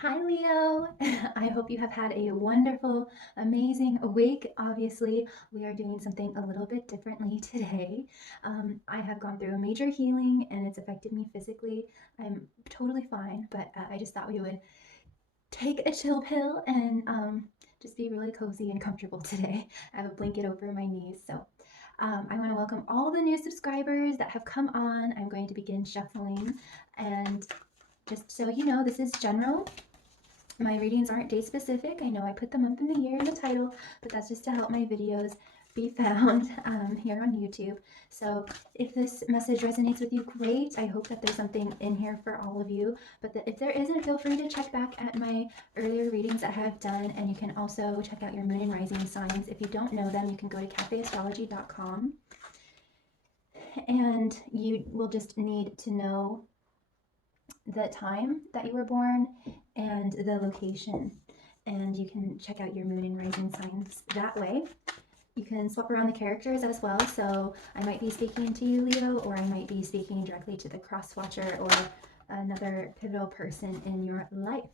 Hi, Leo. I hope you have had a wonderful, amazing week. Obviously, we are doing something a little bit differently today. I have gone through a major healing and it's affected me physically. I'm totally fine, but I just thought we would take a chill pill and just be really cozy and comfortable today. I have a blanket over my knees, so I want to welcome all the new subscribers that have come on. I'm going to begin shuffling, and just so you know, this is general. My readings aren't day specific. I know I put the month and the year in the title, but that's just to help my videos be found here on YouTube. So if this message resonates with you, great. I hope that there's something in here for all of you. But if there isn't, feel free to check back at my earlier readings that I have done. And you can also check out your moon and rising signs. If you don't know them, you can go to cafeastrology.com. And you will just need to know the time that you were born and the location. And you can check out your moon and rising signs that way. You can swap around the characters as well. So I might be speaking to you, Leo, or I might be speaking directly to the cross watcher or another pivotal person in your life.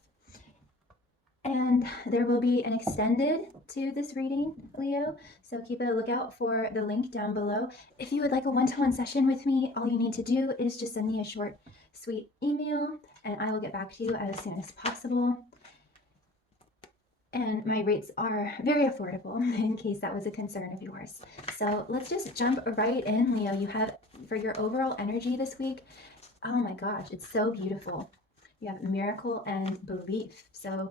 And there will be an extended to this reading, Leo. So keep a lookout for the link down below. If you would like a one-to-one session with me, all you need to do is just send me a short, sweet email, and I will get back to you as soon as possible. And my rates are very affordable, in case that was a concern of yours. So let's just jump right in, Leo. You have, for your overall energy this week, oh my gosh, it's so beautiful. You have miracle and belief. So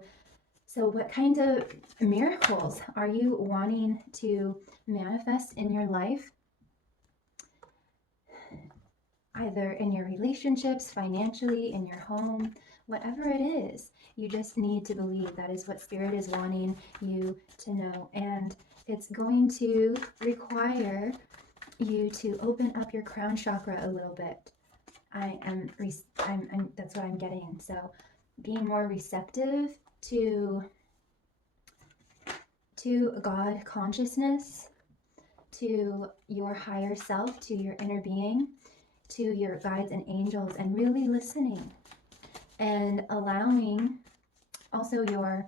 what kind of miracles are you wanting to manifest in your life? Either in your relationships, financially, in your home, whatever it is, you just need to believe that is what Spirit is wanting you to know. And it's going to require you to open up your crown chakra a little bit. That's what I'm getting. So being more receptive to God consciousness, to your higher self, to your inner being, to your guides and angels, and really listening and allowing also your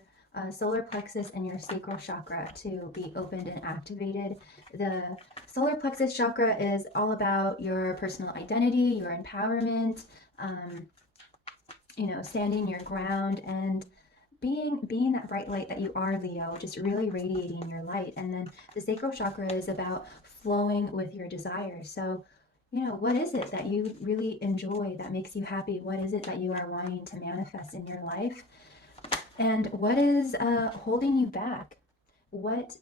solar plexus and your sacral chakra to be opened and activated. The solar plexus chakra is all about your personal identity, your empowerment, standing your ground and being that bright light that you are, Leo, just really radiating your light. And then the sacral chakra is about flowing with your desires. So, what is it that you really enjoy, that makes you happy? What is it that you are wanting to manifest in your life? And what is holding you back? What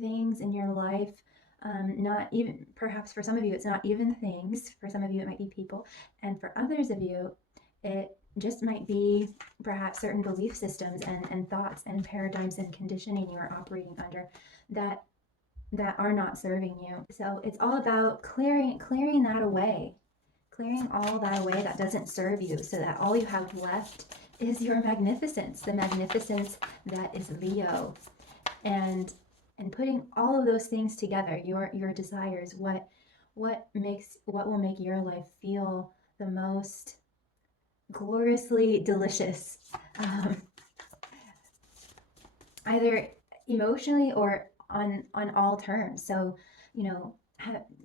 things in your life, not even, perhaps for some of you, it's not even things. For some of you, it might be people. And for others of you, it just might be perhaps certain belief systems and thoughts and paradigms and conditioning you are operating under that are not serving you. So it's all about clearing that away, clearing all that away that doesn't serve you, so that all you have left is your magnificence, the magnificence that is Leo. And putting all of those things together, your desires, what will make your life feel the most gloriously delicious, either emotionally or on all terms. So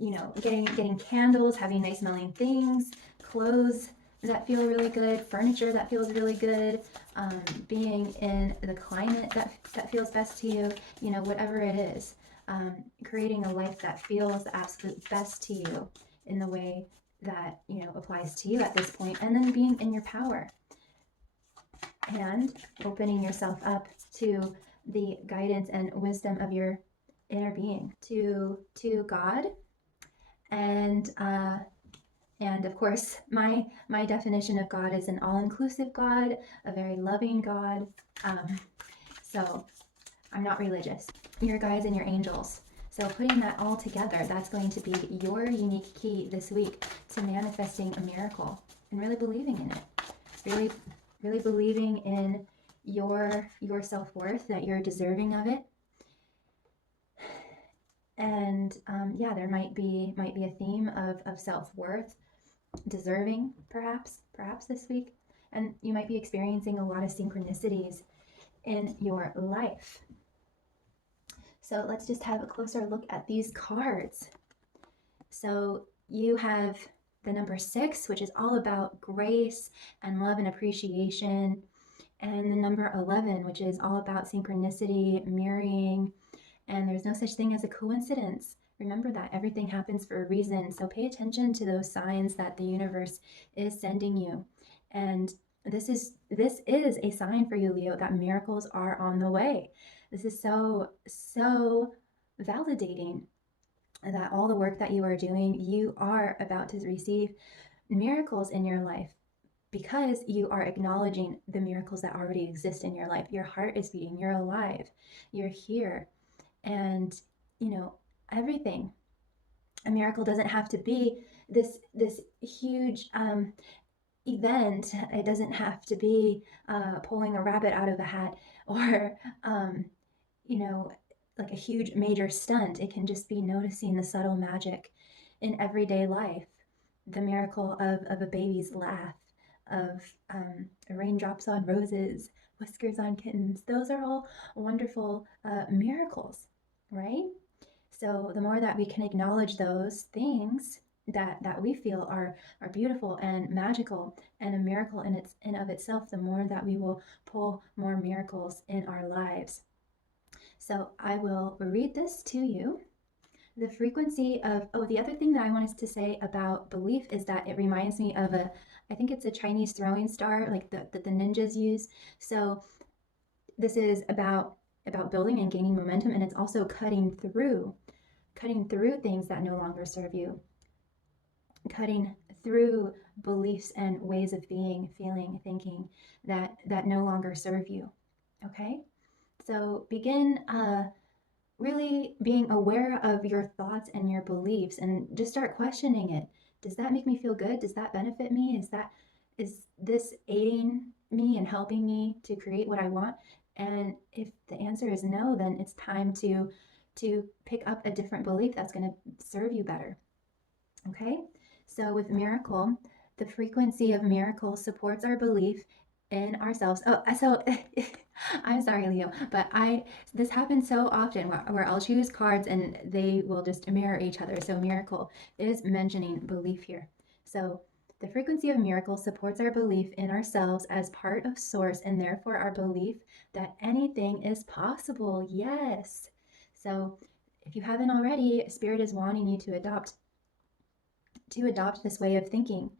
getting candles, having nice smelling things, clothes that feel really good, furniture that feels really good, being in the climate that feels best to you, whatever it is, creating a life that feels the absolute best to you in the way that applies to you at this point, and then being in your power and opening yourself up to the guidance and wisdom of your inner being, to God, and of course my definition of God is an all-inclusive God, a very loving God. So I'm not religious. Your guides and your angels. So putting that all together, that's going to be your unique key this week to manifesting a miracle and really believing in it. Really believing in your self-worth, that you're deserving of it. And there might be a theme of self-worth, deserving, perhaps this week. And you might be experiencing a lot of synchronicities in your life. So let's just have a closer look at these cards. So you have the number 6, which is all about grace and love and appreciation, and the number 11, which is all about synchronicity, mirroring, and there's no such thing as a coincidence. Remember that everything happens for a reason. So pay attention to those signs that the universe is sending you. And this is a sign for you, Leo, that miracles are on the way. This is so validating that all the work that you are doing, you are about to receive miracles in your life because you are acknowledging the miracles that already exist in your life. Your heart is beating, you're alive, you're here. And, you know, everything. A miracle doesn't have to be this huge event. It doesn't have to be pulling a rabbit out of a hat or, you know, like a huge major stunt. It can just be noticing the subtle magic in everyday life. The miracle of a baby's laugh, of raindrops on roses, whiskers on kittens. Those are all wonderful miracles, right? So the more that we can acknowledge those things that we feel are beautiful and magical and a miracle in of itself, the more that we will pull more miracles in our lives. So I will read this to you. The frequency of, oh, the other thing that I wanted to say about belief is that it reminds me of I think it's a Chinese throwing star, like that the ninjas use. So this is about building and gaining momentum, and it's also cutting through things that no longer serve you, cutting through beliefs and ways of being, feeling, thinking that no longer serve you. Okay, so begin really being aware of your thoughts and your beliefs, and just start questioning it. Does that make me feel good? Does that benefit me? Is this aiding me and helping me to create what I want? And if the answer is no, then it's time to pick up a different belief that's going to serve you better. Okay? So with miracle, the frequency of miracle supports our belief in ourselves. Oh, so I'm sorry, Leo, but this happens so often where I'll choose cards and they will just mirror each other. So miracle is mentioning belief here. So the frequency of miracle supports our belief in ourselves as part of source, and therefore our belief that anything is possible. Yes. So if you haven't already, Spirit is wanting you to adopt this way of thinking,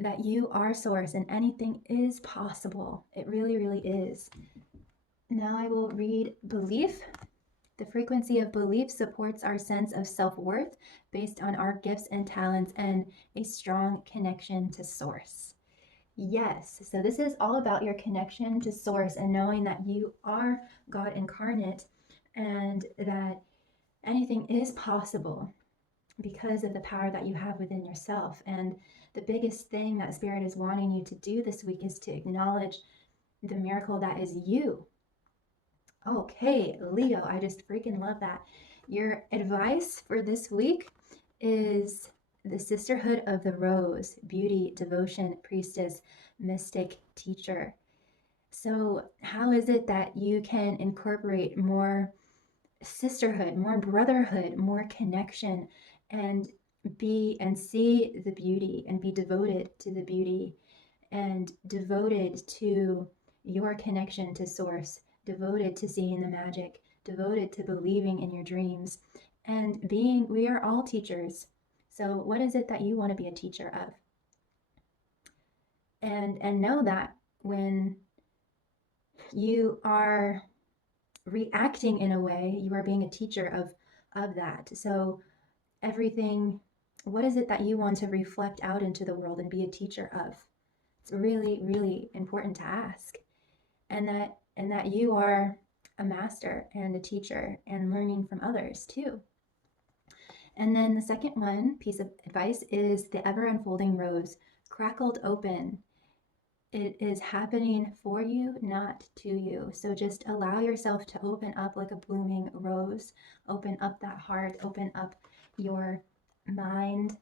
that you are source and anything is possible. It really, really is. Now I will read belief. The frequency of belief supports our sense of self-worth based on our gifts and talents and a strong connection to source. Yes, so this is all about your connection to source and knowing that you are God incarnate and that anything is possible because of the power that you have within yourself. And the biggest thing that Spirit is wanting you to do this week is to acknowledge the miracle that is you. Okay, Leo, I just freaking love that. Your advice for this week is the Sisterhood of the Rose, beauty, devotion, priestess, mystic, teacher. So how is it that you can incorporate more sisterhood, more brotherhood, more connection, and see the beauty and be devoted to the beauty and devoted to your connection to source, devoted to seeing the magic, devoted to believing in your dreams, and we are all teachers. So what is it that you want to be a teacher of? And know that when you are reacting in a way, you are being a teacher of that. So everything, what is it that you want to reflect out into the world and be a teacher of? It's really, really important to ask. And that you are a master and a teacher and learning from others too. And then the second piece of advice is the ever unfolding rose, crackled open. It is happening for you, not to you. So just allow yourself to open up like a blooming rose. Open up that heart, open up your mind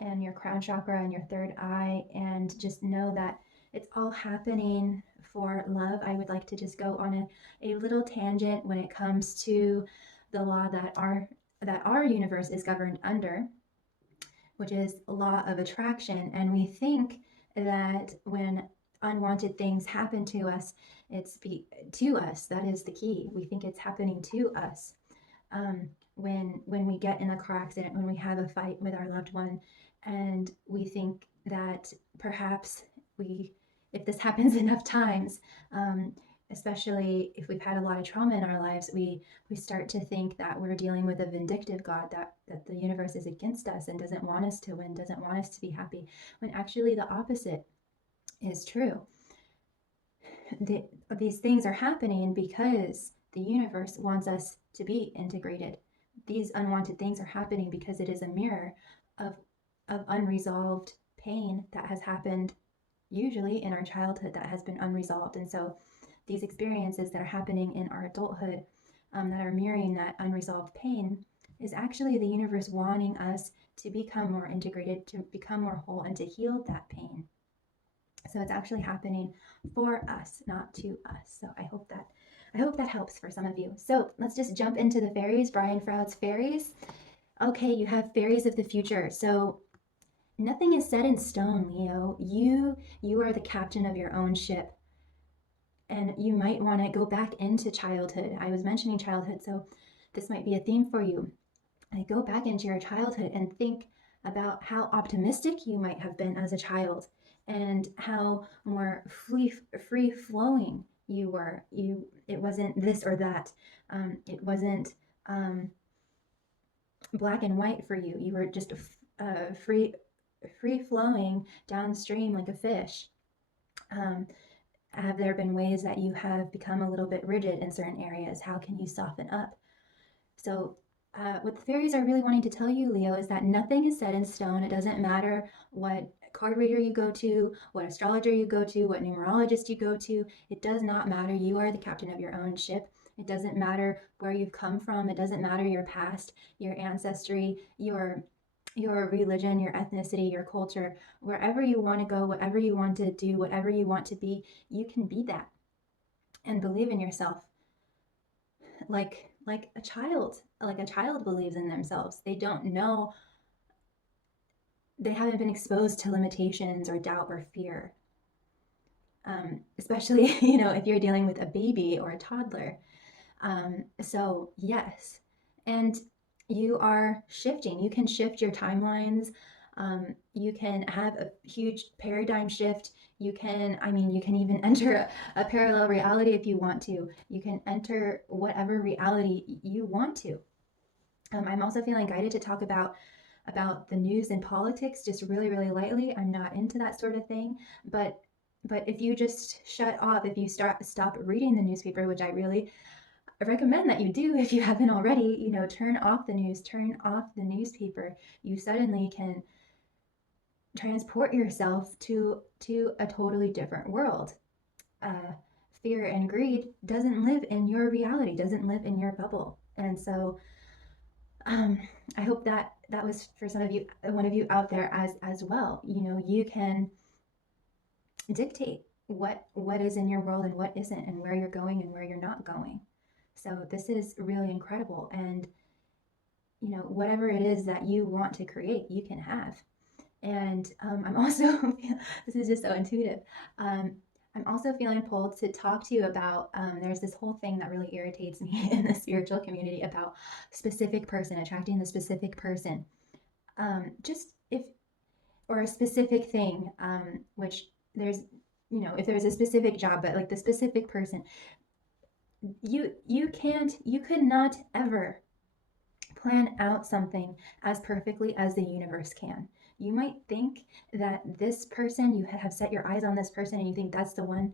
and your crown chakra and your third eye, and just know that It's all happening for love. I would like to just go on a little tangent when it comes to the law that our universe is governed under, which is law of attraction. And we think that when unwanted things happen to us, to us. That is the key. We think it's happening to us. When we get in a car accident, when we have a fight with our loved one, and we think that perhaps if this happens enough times, especially if we've had a lot of trauma in our lives, we start to think that we're dealing with a vindictive God, that the universe is against us and doesn't want us to win, doesn't want us to be happy, when actually the opposite is true. These things are happening because the universe wants us to be integrated. These unwanted things are happening because it is a mirror of unresolved pain that has happened usually in our childhood that has been unresolved. And so these experiences that are happening in our adulthood that are mirroring that unresolved pain is actually the universe wanting us to become more integrated, to become more whole, and to heal that pain. So it's actually happening for us, not to us. So I hope that helps for some of you. So let's just jump into the fairies. Brian Froud's fairies. Okay, you have fairies of the future. So nothing is set in stone, Leo. You are the captain of your own ship. And you might want to go back into childhood. I was mentioning childhood, so this might be a theme for you. Like, go back into your childhood and think about how optimistic you might have been as a child, and how more free flowing you were. It wasn't this or that. It wasn't black and white for you. You were just free flowing downstream like a fish. Have there been ways that you have become a little bit rigid in certain areas? How can you soften up? So what the fairies are really wanting to tell you, Leo, is that nothing is set in stone. It doesn't matter what card reader you go to, what astrologer you go to, what numerologist you go to. It does not matter. You are the captain of your own ship. It doesn't matter where you've come from. It doesn't matter your past, your ancestry, your religion, your ethnicity, your culture. Wherever you want to go, whatever you want to do, whatever you want to be, you can be that. And believe in yourself. Like a child believes in themselves. They don't know, they haven't been exposed to limitations or doubt or fear. Especially, if you're dealing with a baby or a toddler. So yes, and you are shifting. You can shift your timelines. You can have a huge paradigm shift. You can even enter a parallel reality if you want to. You can enter whatever reality you want to. I'm also feeling guided to talk about the news and politics just really, really lightly. I'm not into that sort of thing, but if you just shut off, if you stop reading the newspaper, which I really recommend that you do if you haven't already, turn off the news, turn off the newspaper, you suddenly can transport yourself to a totally different world. Fear and greed doesn't live in your reality, doesn't live in your bubble. And so I hope that was for some of you, one of you out there as well. You can dictate what is in your world and what isn't, and where you're going and where you're not going. So this is really incredible. And whatever it is that you want to create, you can have. And I'm also this is just so intuitive. I'm also feeling pulled to talk to you about, there's this whole thing that really irritates me in the spiritual community about specific person, attracting the specific person. Or a specific thing, which there's, if there's a specific job, but like the specific person, you could not ever plan out something as perfectly as the universe can. You might think that this person, you have set your eyes on this person and you think that's the one.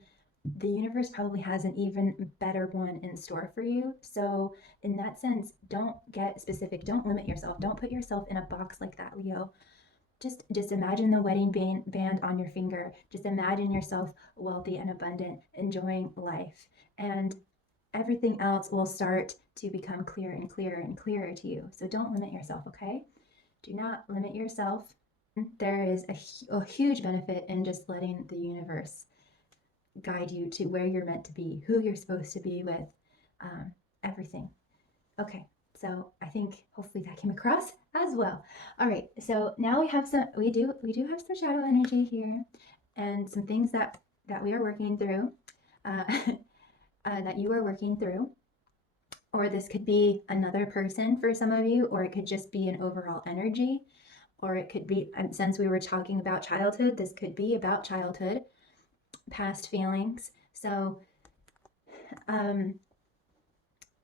The universe probably has an even better one in store for you. So in that sense, don't get specific. Don't limit yourself. Don't put yourself in a box like that, Leo. Just imagine the wedding band on your finger. Just imagine yourself wealthy and abundant, enjoying life. And everything else will start to become clearer and clearer and clearer to you. So don't limit yourself, okay? Do not limit yourself. There is a huge benefit in just letting the universe guide you to where you're meant to be, who you're supposed to be with, everything. Okay, so I think hopefully that came across as well. All right, so now we do have some shadow energy here, and some things that we are working through, uh, that you are working through. Or this could be another person for some of you, or it could just be an overall energy, or it could be, since we were talking about childhood, this could be about childhood, past feelings. Um,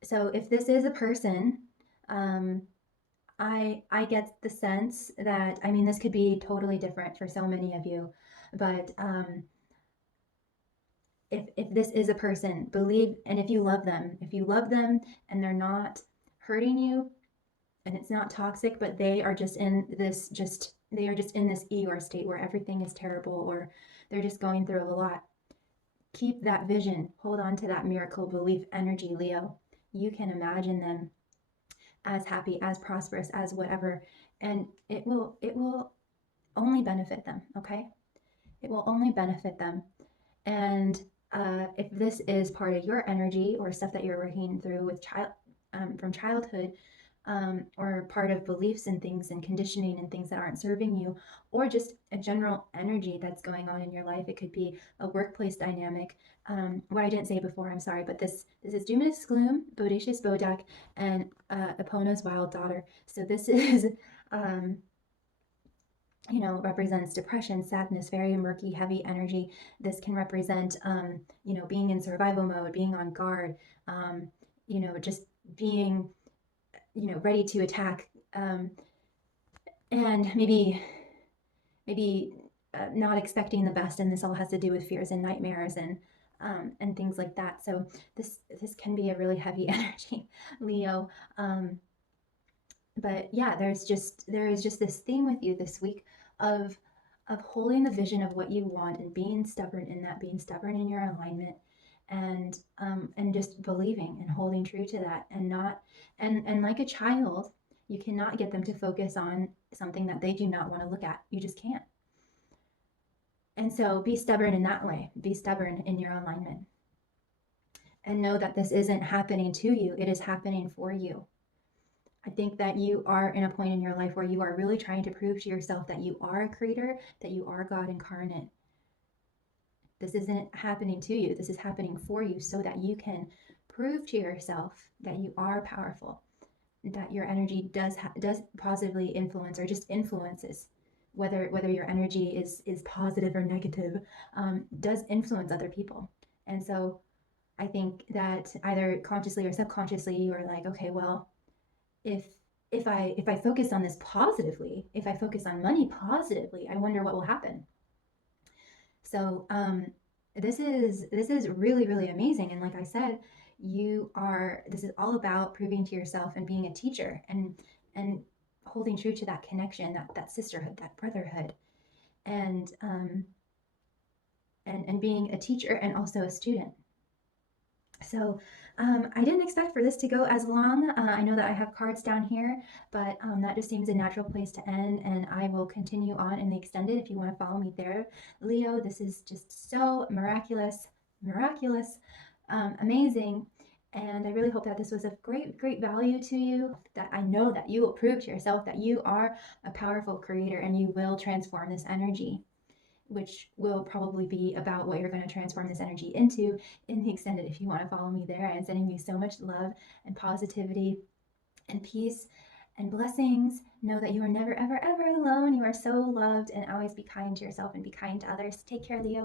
so if this is a person, I get the sense that, I mean, this could be totally different for so many of you, but if this is a person, believe, and if you love them and they're not hurting you, and it's not toxic, but they are just in this Eeyore state where everything is terrible, or they're just going through a lot. Keep that vision. Hold on to that miracle belief energy, Leo. You can imagine them as happy, as prosperous, as whatever, and it will only benefit them. Okay, it will only benefit them. And if this is part of your energy or stuff that you're working through with from childhood, or part of beliefs and things and conditioning and things that aren't serving you, or just a general energy that's going on in your life. It could be a workplace dynamic. What I didn't say before, I'm sorry, but this is Duminus Gloom, Bodacious Bodak, and Epona's Wild Daughter. So this is, represents depression, sadness, very murky, heavy energy. This can represent, being in survival mode, being on guard, just being ready to attack, and maybe not expecting the best. And this all has to do with fears and nightmares and things like that. So this can be a really heavy energy, Leo. But yeah, there is just this theme with you this week of holding the vision of what you want and being stubborn in that, being stubborn in your alignment, and just believing and holding true to that, and not and like a child, you cannot get them to focus on something that they do not want to look at. You just can't. And so be stubborn in that way. Be stubborn in your alignment. And know that this isn't happening to you, it is happening for you. I think that you are in a point in your life where you are really trying to prove to yourself that you are a creator, that you are God incarnate. This isn't happening to you. This is happening for you so that you can prove to yourself that you are powerful, that your energy does positively influence, or just influences, whether your energy is positive or negative, does influence other people. And so I think that either consciously or subconsciously, you are like, okay, well, if I focus on this positively, if I focus on money positively, I wonder what will happen. So this is really, really amazing. And like I said, this is all about proving to yourself and being a teacher, and holding true to that connection, that sisterhood, that brotherhood, and being a teacher and also a student. So I didn't expect for this to go as long. I know that I have cards down here, but that just seems a natural place to end, and I will continue on in the extended if you want to follow me there. Leo, this is just so miraculous, amazing, and I really hope that this was of great value to you, that I know that you will prove to yourself that you are a powerful creator and you will transform this energy, which will probably be about what you're going to transform this energy into in the extended. If you want to follow me there, I'm sending you so much love and positivity and peace and blessings. Know that you are never, ever, ever alone. You are so loved, and always be kind to yourself and be kind to others. Take care, Leo.